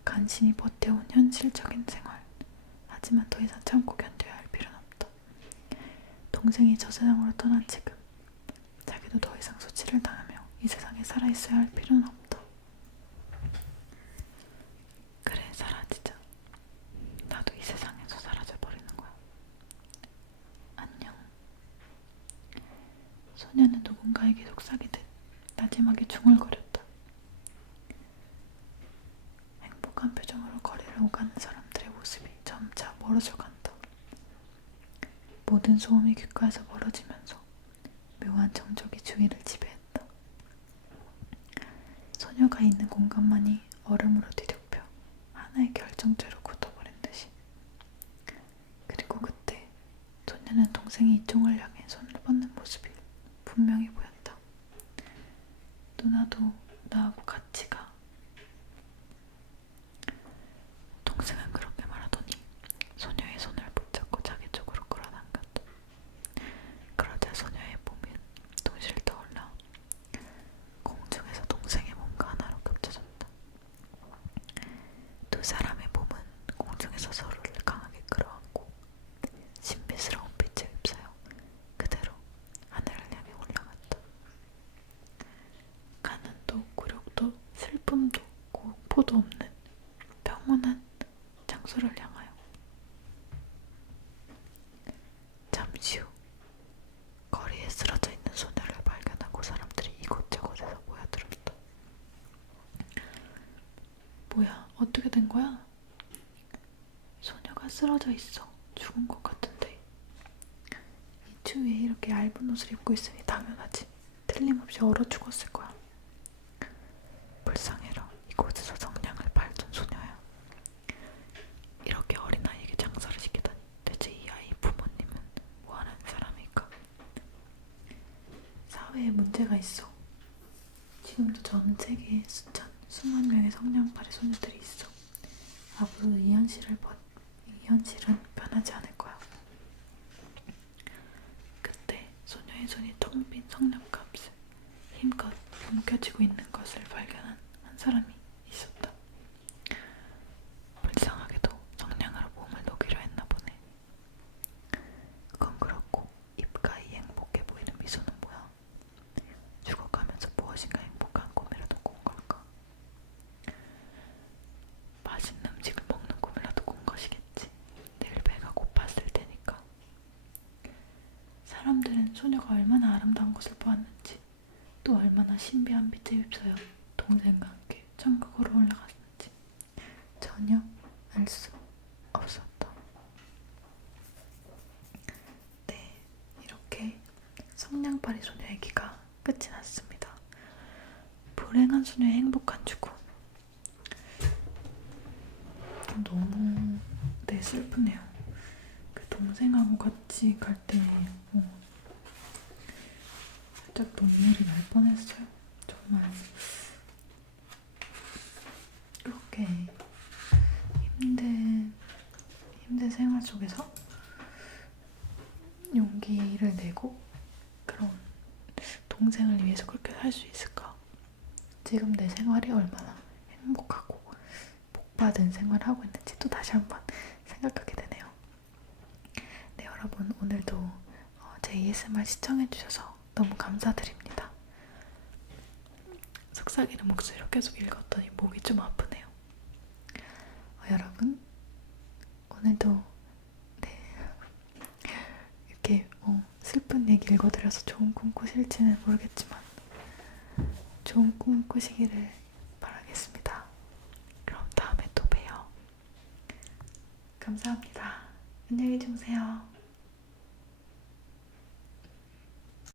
간신히 버텨온 현실적인 생활. 하지만 더 이상 참고 견뎌야 할 필요는 없다. 동생이 저 세상으로 떠난 지금 자기도 더 이상 수치를 당하며 이 세상에 살아있어야 할 필요는 없다. 그래, 사라지자. 나도 이 세상에서 사라져버리는 거야. 안녕. 소녀는 누군가에게 속삭이듯 나지막에 중얼거렸다. 행복한 표정으로 거리를 오가는 사람들의 모습이 점차 멀어져 간다. 모든 소음이 귓가에서 멀어지면서 묘한 정적이 주위를 지배했다. 소녀가 있는 공간만이 얼음으로 뒤덮여 하나의 결정체로 굳어버린 듯이. 그리고 그때 소녀는 동생이 이쪽을 향해 손을 뻗는 모습이 분명히 보였다. 누나도 나하고 같이 가. 동생은 그렇게 말하더니 소녀의 손을 붙잡고 자기 쪽으로 끌어당겼다. 그러자 소녀의 몸은 동실 떠올라 공중에서 동생의 몸과 하나로 겹쳐졌다. 두 사람의 몸은 공중에서 서로를 강하게 끌어안고 신비스러운 빛에 휩싸여 그대로 하늘을 향해 올라갔다. 가난도 굴욕도 슬픔도 공포도 없는 평온한 장소를 향하여. 잠시 후 거리에 쓰러져 있는 소녀를 발견하고 사람들이 이곳저곳에서 모여들었다. 뭐야, 어떻게 된 거야? 소녀가 쓰러져 있어. 죽은 것 같은데. 이 추위에 이렇게 얇은 옷을 입고 있으니 당연하지. 틀림없이 얼어 죽었을 거야. 불쌍해라. 이곳에서 성냥을 팔던 소녀야. 이렇게 어린아이에게 장사를 시키다니. 대체 이 아이 부모님은 뭐하는 사람일까? 사회에 문제가 있어. 지금도 전 세계에 수만 명의 성냥팔이 소녀들이 있어. 앞으로 이 현실은 변하지 않을 거야. 그때 소녀의 손이 텅 빈 성냥갑을 힘껏 움켜쥐고 있는 것을 발견한 한 사람이 있었다. 불쌍하게도 성냥으로 몸을 녹이려 했나 보네. 그건 그렇고 입가에 행복해 보이는 미소는 뭐야? 죽어가면서 무엇인가 행복한 꿈이라도 꾼 걸까? 맛있는 음식을 먹는 꿈이라도 꾼 것이겠지. 내일 배가 고팠을 테니까. 사람들은 소녀가 얼마나 아름다운 것을 보았는지, 또 얼마나 신비한 빛에 휩싸여 동생과 함께 천국으로 올라갔는지 전혀 알 수 없었다. 네, 이렇게 성냥팔이 소녀 얘기가 끝이 났습니다. 불행한 소녀의 행복한 죽음. 너무 슬프네요. 그 동생하고 같이 갈 때 살짝 눈물이 날 뻔했어요. 정말 그렇게 힘든 생활 속에서 용기를 내고 그런 동생을 위해서 그렇게 살 수 있을까? 지금 내 생활이 얼마나 행복하고 복받은 생활을 하고 있는지 또 다시 한번 생각하게 되네요. 네, 여러분 오늘도 제 ASMR 시청해주셔서 너무 감사드립니다. 속삭이는 목소리로 계속 읽었더니 목이 좀 아프네요. 여러분 오늘도 이렇게 슬픈 얘기 읽어드려서 좋은 꿈 꾸실지는 모르겠지만 좋은 꿈 꾸시기를 바라겠습니다. 그럼 다음에 또 봬요. 감사합니다. 안녕히 주무세요.